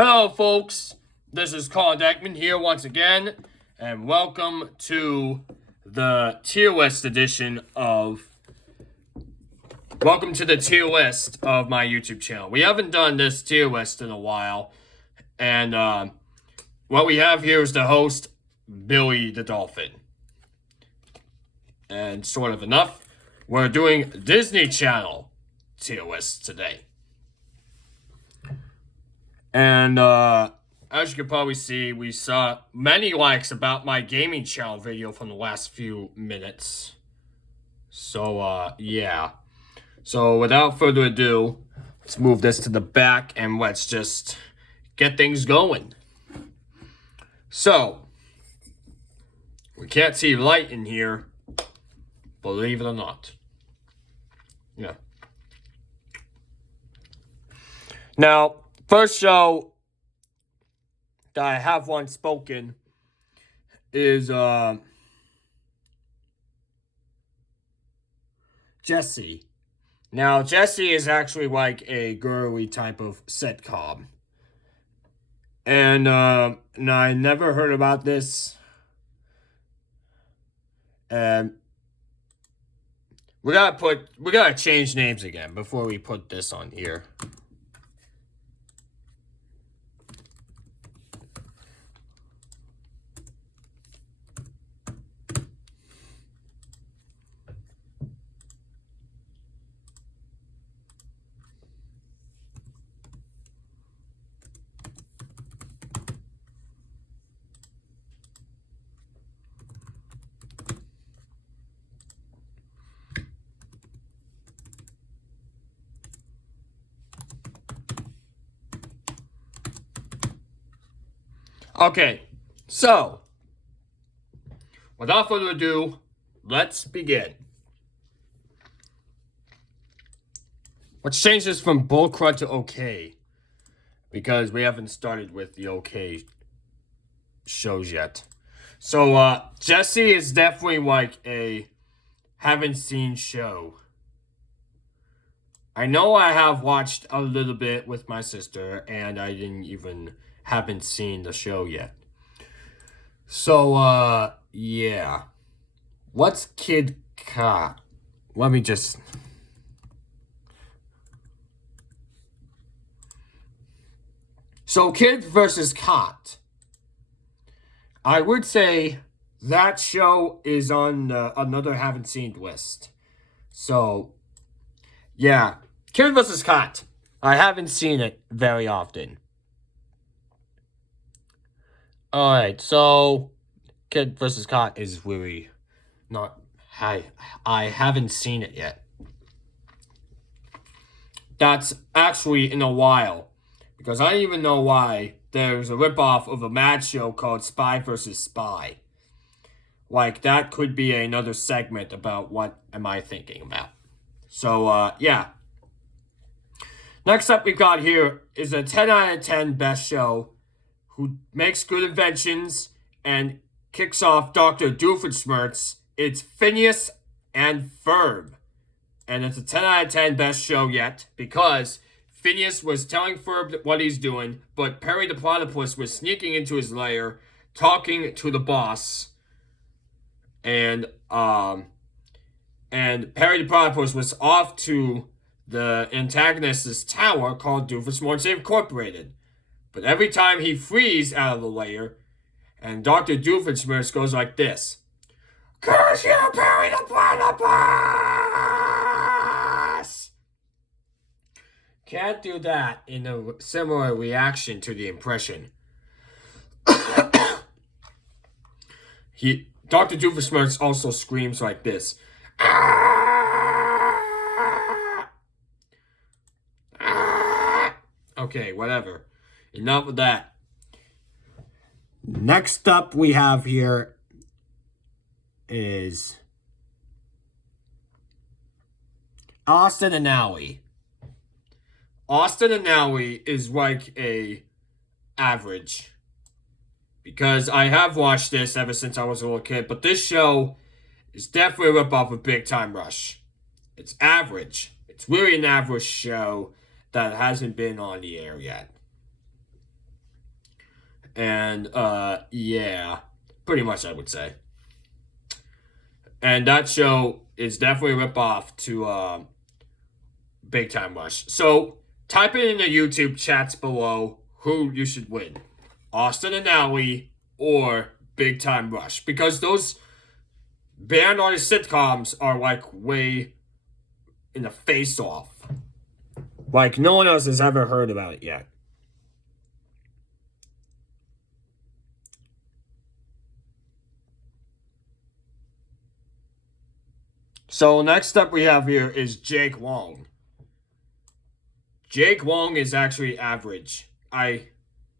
Hello, folks. This is Colin Deckman here once again, and welcome to the tier list edition of. Welcome to the tier list of my YouTube channel. We haven't done this tier list in a while, and what we have here is the host, Billy the Dolphin. And sort of enough, we're doing Disney Channel tier list today. And as you can probably see, we saw many likes about my gaming channel video from the last few minutes. So, yeah. So, without further ado, let's move this to the back and let's just get things going. So, we can't see light in here, believe it or not. Yeah. Now, first show that I have once spoken is Jessie. Now, Jessie is actually like a girly type of sitcom. And I never heard about this. And we gotta change names again before we put this on here. Okay, so, without further ado, let's begin. Let's change this from bullcrud to okay, because we haven't started with the okay shows yet. So, Jessie is definitely like a haven't seen show. I know I have watched a little bit with my sister, and I haven't seen the show yet. So, yeah. What's Kid Kat? Let me just... So, Kid versus Kat. I would say that show is on another haven't seen list. So, yeah. Kid versus Kat. I haven't seen it very often. Alright, so Kid vs. Kat is really not... I haven't seen it yet. That's actually in a while. Because I don't even know why there's a ripoff of a mad show called Spy vs. Spy. Like, that could be another segment about what am I thinking about. So, yeah. Next up we've got here is a 10 out of 10 best show who makes good inventions and kicks off Dr. Doofenshmirtz. It's Phineas and Ferb. And it's a 10 out of 10 best show yet because Phineas was telling Ferb what he's doing, but Perry the Platypus was sneaking into his lair, talking to the boss. And Perry the Platypus was off to the antagonist's tower called Doofenshmirtz Incorporated. But every time he frees out of the lair, and Dr. Doofenshmirtz goes like this. Curse you, Perry the Platypus! Can't do that in a similar reaction to the impression. Dr. Doofenshmirtz also screams like this. Okay, whatever. Enough of that. Next up we have here is Austin and Ally. Austin and Ally is like a average. Because I have watched this ever since I was a little kid. But this show is definitely a ripoff of Big Time Rush. It's average. It's really an average show that hasn't been on the air yet. And, yeah, pretty much I would say. And that show is definitely a ripoff to, Big Time Rush. So, type it in the YouTube chats below who you should win. Austin and Ally or Big Time Rush. Because those band artist sitcoms are, like, way in the face-off. Like, no one else has ever heard about it yet. So next up we have here is Jake Long. Jake Long is actually average. I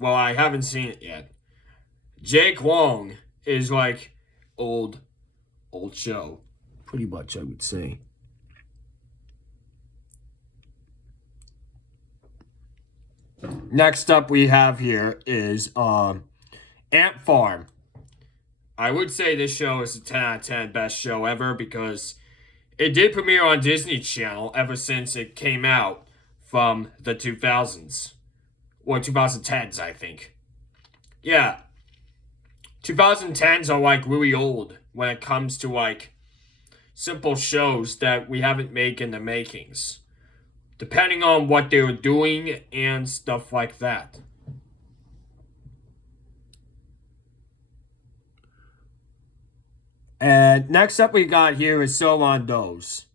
haven't seen it yet. Jake Long is like old show. Pretty much, I would say. Next up we have here is Ant Farm. I would say this show is a 10 out of 10 best show ever because it did premiere on Disney Channel ever since it came out from the 2000s. Or 2010s, I think. Yeah. 2010s are like really old when it comes to like simple shows that we haven't made in the makings. Depending on what they were doing and stuff like that. And next up we got here is So On Doze.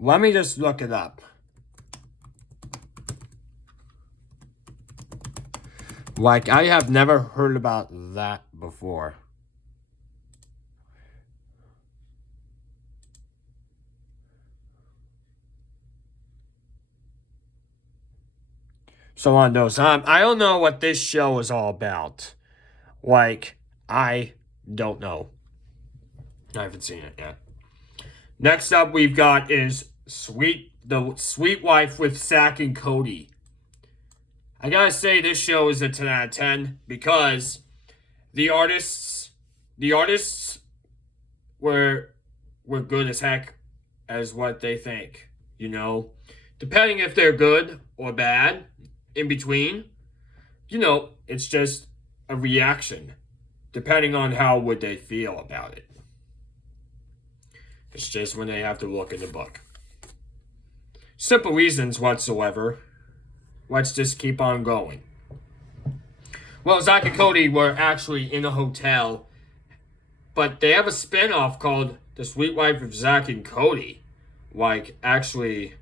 Let me just look it up. Like, I have never heard about that before. So On Doze. I don't know what this show is all about. Like, I don't know. I haven't seen it yet. Next up we've got is The Sweet Wife with Zack and Cody. I gotta say this show is a 10 out of 10 because the artists were good as heck as what they think, you know. Depending if they're good or bad, in between, you know, it's just a reaction. Depending on how would they feel about it. It's just when they have to look in the book. Simple reasons whatsoever. Let's just keep on going. Well, Zack and Cody were actually in a hotel, but they have a spin-off called The Sweet Wife of Zack and Cody. Like, actually,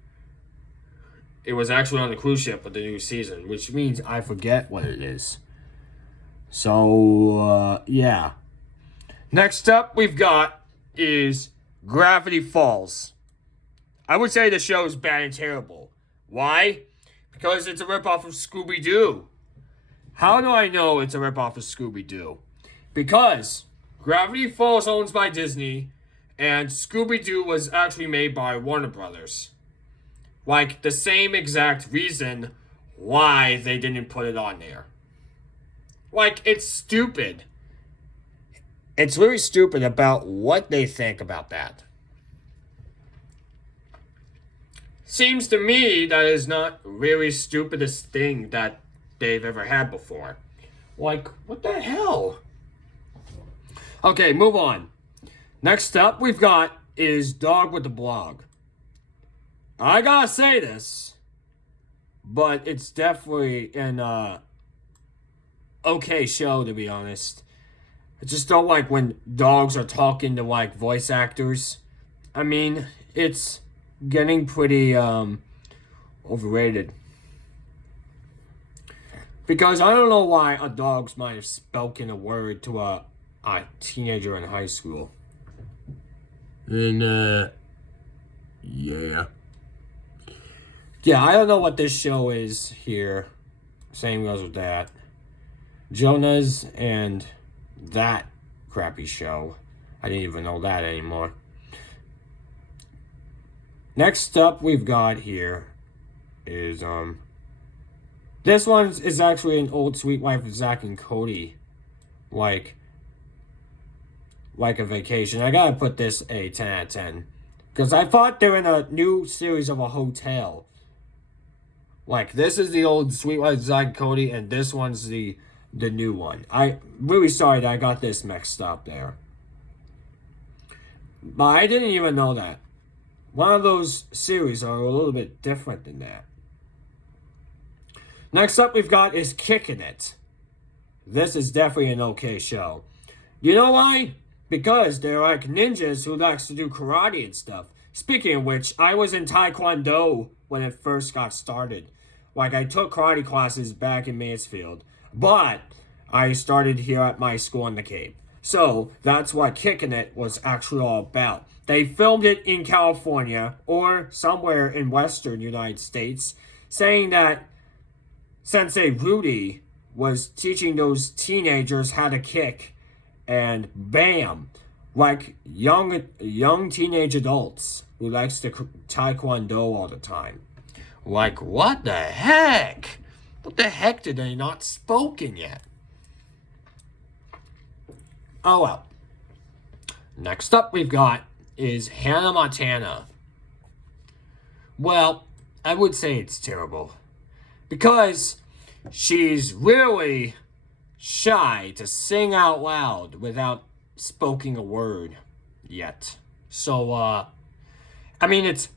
it was actually on the cruise ship with the new season, which means I forget what it is. So, yeah. Next up we've got is Gravity Falls. I would say the show is bad and terrible. Why? Because it's a ripoff of Scooby-Doo. How do I know it's a ripoff of Scooby-Doo? Because Gravity Falls owns by Disney, and Scooby-Doo was actually made by Warner Brothers. Like, the same exact reason why they didn't put it on there. Like, it's stupid. It's really stupid about what they think about that. Seems to me that is not really stupidest thing that they've ever had before. Like, what the hell? Okay, move on. Next up we've got is Dog with the Blog. I gotta say this, but it's definitely an okay show, to be honest. I just don't like when dogs are talking to like voice actors. I mean, it's getting pretty overrated. Because I don't know why a dog might have spoken a word to a teenager in high school. And yeah. Yeah, I don't know what this show is here. Same goes with that. Jonas and that crappy show. I didn't even know that anymore. Next up we've got here is this one is actually an old Sweet Wife of Zack and Cody like a vacation. I gotta put this a 10 out of 10 because I thought they're in a new series of a hotel. Like, this is the old Sweetwater Design Cody, and this one's the new one. I really sorry that I got this mixed up there. But I didn't even know that. One of those series are a little bit different than that. Next up we've got is Kickin' It. This is definitely an okay show. You know why? Because they're like ninjas who likes to do karate and stuff. Speaking of which, I was in Taekwondo when it first got started. Like, I took karate classes back in Mansfield. But I started here at my school in the Cape. So, that's what Kickin' It was actually all about. They filmed it in California, or somewhere in western United States, saying that Sensei Rudy was teaching those teenagers how to kick. And bam! Like young teenage adults who likes to Taekwondo all the time. Like, what the heck? What the heck did they not spoken yet? Oh well. Next up we've got is Hannah Montana. Well, I would say it's terrible. Because she's really shy to sing out loud without spoking a word yet. So, I mean, it's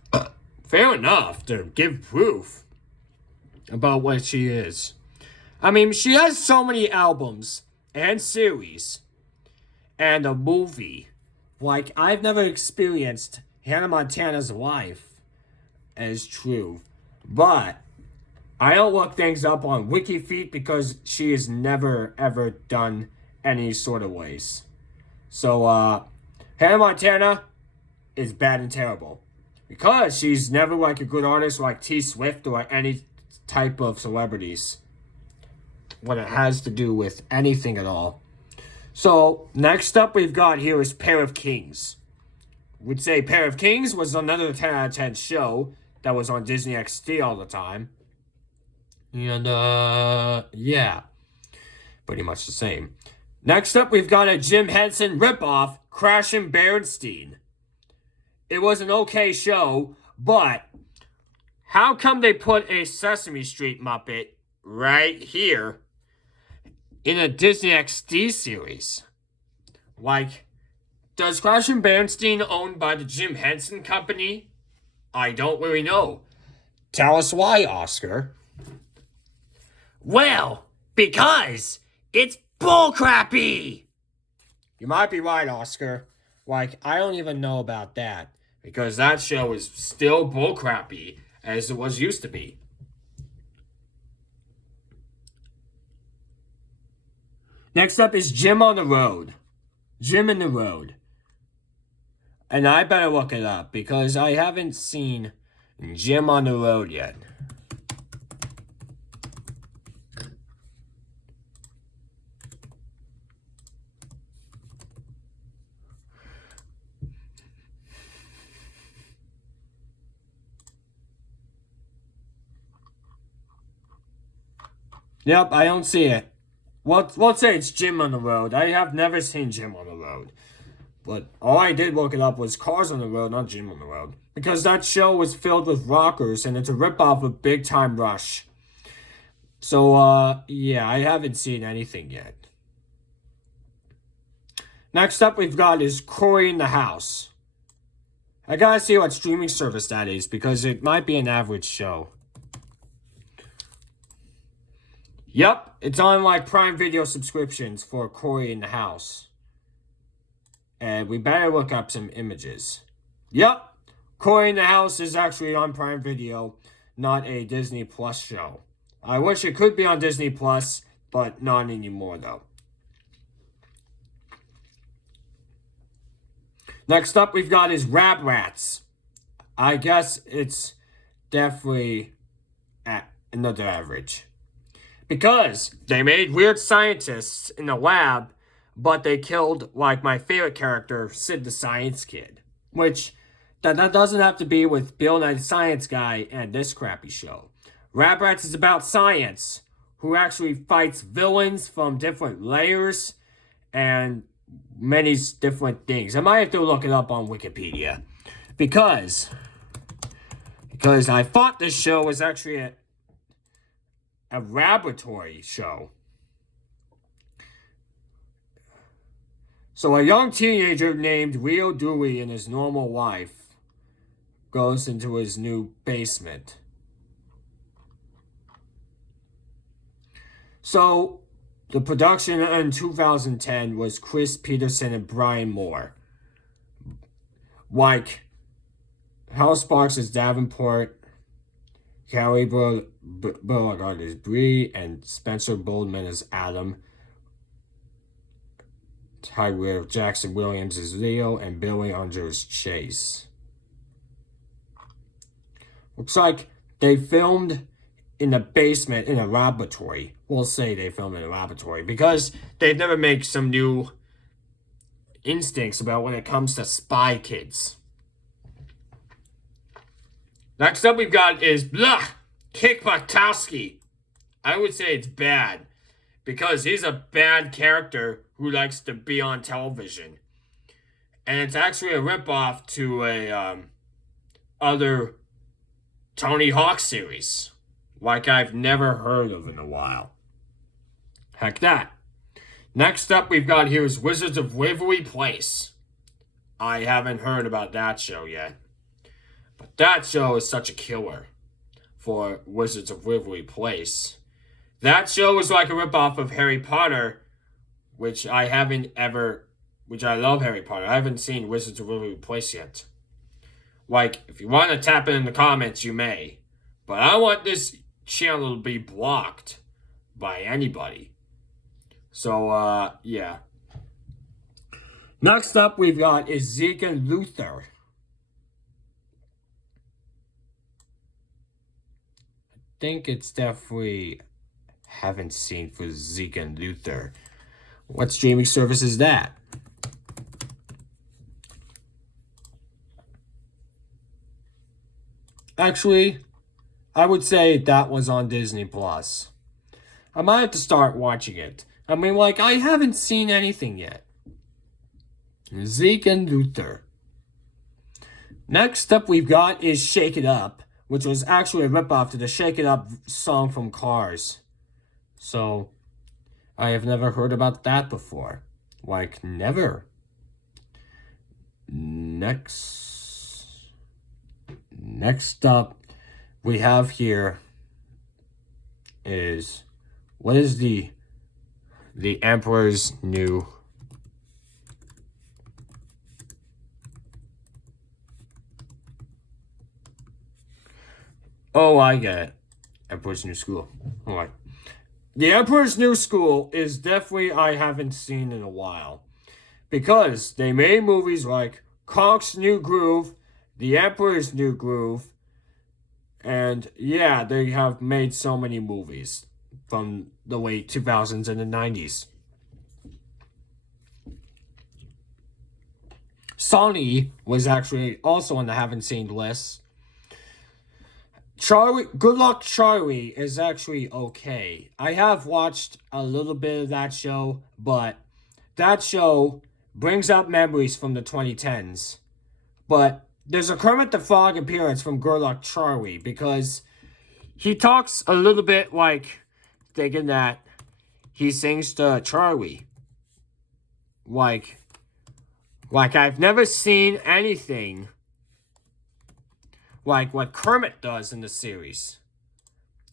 fair enough to give proof about what she is. I mean, she has so many albums and series and a movie. Like, I've never experienced Hannah Montana's life as true. But I don't look things up on WikiFeet because she has never, ever done any sort of ways. So, Hannah Montana is bad and terrible. Because she's never like a good artist like T Swift or any type of celebrities. When it has to do with anything at all. So, next up we've got here is Pair of Kings. We'd say Pair of Kings was another 10 out of 10 show that was on Disney XD all the time. And, yeah. Pretty much the same. Next up, we've got a Jim Henson ripoff, Crashing Bernstein. It was an okay show, but how come they put a Sesame Street Muppet right here in a Disney XD series? Like, does Crashing Bernstein owned by the Jim Henson Company? I don't really know. Tell us why, Oscar. Well, because it's bullcrappy! You might be right, Oscar. Like, I don't even know about that. Because that show is still bullcrappy as it was used to be. Next up is Jim on the Road. Jim in the Road. And I better look it up because I haven't seen Jim on the Road yet. Yep, I don't see it. We'll say it's Jim on the Road. I have never seen Jim on the Road. But all I did look it up was Cars on the Road, not Jim on the Road. Because that show was filled with rockers, and it's a ripoff of Big Time Rush. So, yeah, I haven't seen anything yet. Next up we've got is Cory in the House. I gotta see what streaming service that is, because it might be an average show. Yep, it's on like Prime Video subscriptions for Cory in the House. And we better look up some images. Yep, Cory in the House is actually on Prime Video, not a Disney Plus show. I wish it could be on Disney Plus, but not anymore though. Next up we've got is Rab-Rats. I guess it's definitely another average. Because they made weird scientists in the lab, but they killed, like, my favorite character, Sid the Science Kid. Which, that doesn't have to be with Bill Nye the Science Guy and this crappy show. Rab-Rats is about science, who actually fights villains from different layers, and many different things. I might have to look it up on Wikipedia. Because I thought this show was actually a laboratory show. So a young teenager named Leo Dewey and his normal wife goes into his new basement. So the production in 2010 was Chris Peterson and Brian Moore. Like Hal Sparks is Davenport, Kelly Beauregard is Bree, and Spencer Boldman is Adam. Tyrell Jackson Williams is Leo, and Billy Unger is Chase. Looks like they filmed in the basement in a laboratory. We'll say they filmed in a laboratory because they've never made some new instincts about when it comes to Spy Kids. Next up we've got is Kick Buttowski. I would say it's bad because he's a bad character who likes to be on television. And it's actually a ripoff to a other Tony Hawk series, like I've never heard of in a while. Heck that. Next up we've got here is Wizards of Waverly Place. I haven't heard about that show yet. But that show is such a killer for Wizards of Waverly Place. That show is like a ripoff of Harry Potter, which I love Harry Potter. I haven't seen Wizards of Waverly Place yet. Like, if you want to tap it in the comments, you may. But I want this channel to be blocked by anybody. So, yeah. Next up we've got is Zeke and Luther. I think it's definitely haven't seen for Zeke and Luther. What streaming service is that? Actually, I would say that was on Disney Plus. I might have to start watching it. I mean, like, I haven't seen anything yet. Zeke and Luther. Next up we've got is Shake It Up, which was actually a ripoff to the Shake It Up song from Cars. So, I have never heard about that before. Like, never. Next up we have here is, what is the Emperor's New... Oh, I get it. Emperor's New School. Alright. The Emperor's New School is definitely I haven't seen in a while. Because they made movies like Conk's New Groove, The Emperor's New Groove, and yeah, they have made so many movies from the late 2000s and the 90s. Sonny was actually also on the haven't seen list. Good Luck Charlie is actually okay. I have watched a little bit of that show, but that show brings up memories from the 2010s. But there's a Kermit the Frog appearance from Good Luck Charlie because he talks a little bit like thinking that he sings to Charlie. Like I've never seen anything like what Kermit does in the series.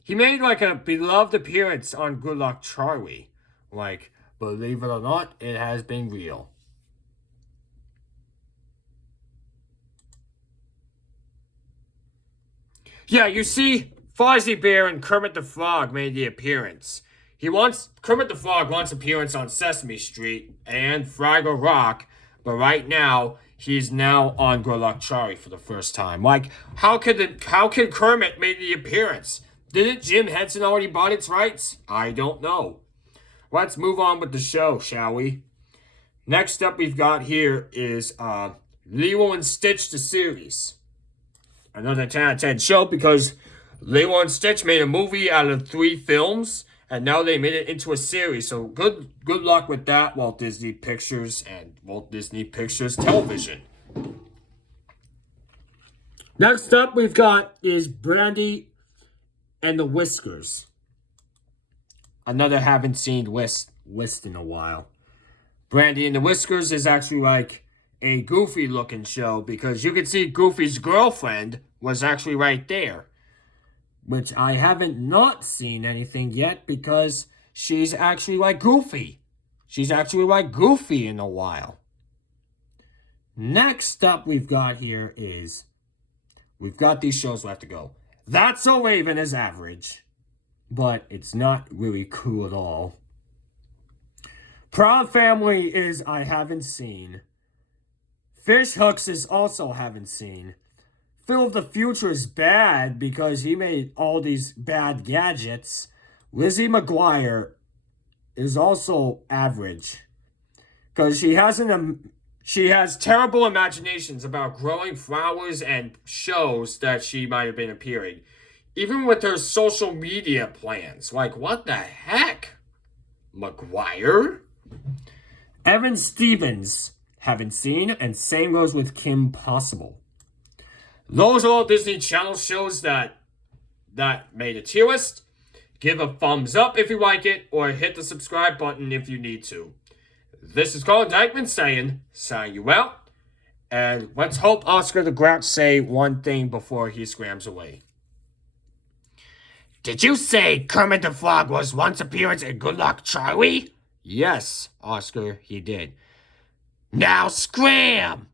He made like a beloved appearance on Good Luck Charlie. Like, believe it or not, it has been real. Yeah, you see, Fozzie Bear and Kermit the Frog made the appearance. Kermit the Frog wants appearance on Sesame Street and Fraggle Rock, but right now, he's now on Good Luck Charlie for the first time. Like, how could Kermit make the appearance? Didn't Jim Henson already bought its rights? I don't know. Let's move on with the show, shall we? Next up we've got here is Lilo and Stitch the series. Another 10 out of 10 show because Lilo and Stitch made a movie out of 3 films, and now they made it into a series. So good luck with that, Walt Disney Pictures and Walt Disney Pictures Television. Next up we've got is Brandy and the Whiskers. another haven't seen list in a while. Brandy and the Whiskers is actually like a Goofy looking show because you can see Goofy's girlfriend was actually right there. Which I haven't not seen anything yet because she's actually like Goofy. She's actually like Goofy in a while. Next up we've got here is, we've got these shows left to go. That's So Raven is average, but it's not really cool at all. Proud Family is I haven't seen. Fish Hooks is also haven't seen. Phil of the Future is bad because he made all these bad gadgets. Lizzie McGuire is also average because she has terrible imaginations about growing flowers and shows that she might have been appearing. Even with her social media plans. Like, what the heck? McGuire? Evan Stevens, haven't seen, and same goes with Kim Possible. Those are all Disney Channel shows that made a tier list. Give a thumbs up if you like it, or hit the subscribe button if you need to. This is Colin Dykeman saying, sign you out. And let's hope Oscar the Grouch say one thing before he scrams away. Did you say Kermit the Frog was once appearance in Good Luck Charlie? Yes, Oscar, he did. Now scram!